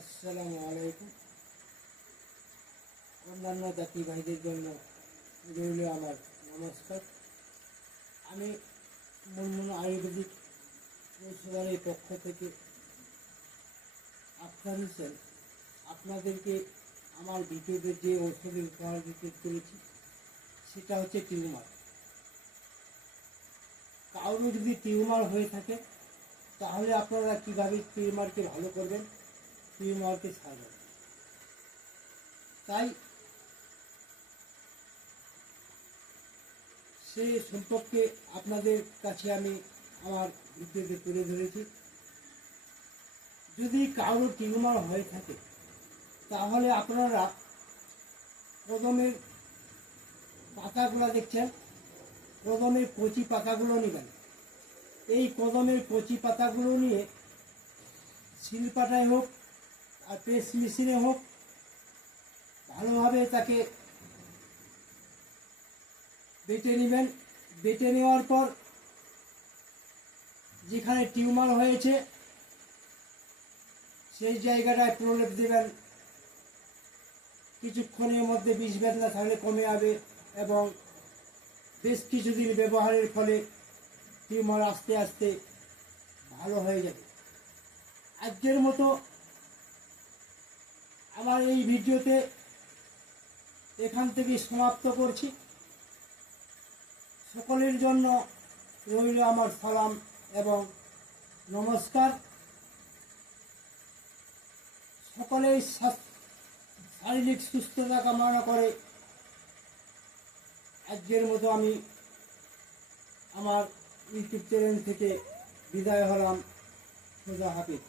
আসসালামু আলাইকুম। অন্যান্য জাতি ভাইদের জন্য রইল আমার নমস্কার। আমি মুনমুন আয়ুর্বেদিক ঔষধালয়ের পক্ষ থেকে আফতার হোসেন আপনাদেরকে আমার ভিডিওতে যে ঔষধের উপহার দিতে চলেছি সেটা হচ্ছে টিউমার। কারোর যদি টিউমার হয়ে থাকে তাহলে আপনারা কীভাবে টিউমারকে ভালো করবেন, টিউমারকে ছাড়বেন। তাই সে সম্পর্কে আপনাদের কাছে আমি আমার ভিডিওতে তুলে ধরেছি। যদি কারো টিউমার হয়ে থাকে তাহলে আপনারা কদমের পাতাগুলো দেখছেন, কদমের কচি পাতাগুলো নেবেন। এই কদমের কচি পাতাগুলো নিয়ে শিলপাটায় হোক আর প্রেস মেশিনে হোক ভালোভাবে তাকে বেটে নেবেন। বেটে নেওয়ার পর যেখানে টিউমার হয়েছে সেই জায়গাটায় প্রলেপ দেবেন। কিছুক্ষণের মধ্যে বিষ বেদনা থাকলে কমে যাবে এবং বেশ কিছুদিন ব্যবহারের ফলে টিউমার আস্তে আস্তে ভালো হয়ে যাবে। আজকের মতো আমার এই ভিডিওতে এখান থেকে সমাপ্ত করছি। সকলের জন্য রইল আমার সালাম এবং নমস্কার। সকলেই শারীরিক সুস্থতা কামনা করে আজকের মতো আমি আমার ইউটিউব চ্যানেল থেকে বিদায় হলাম। খোদা হাফেজ।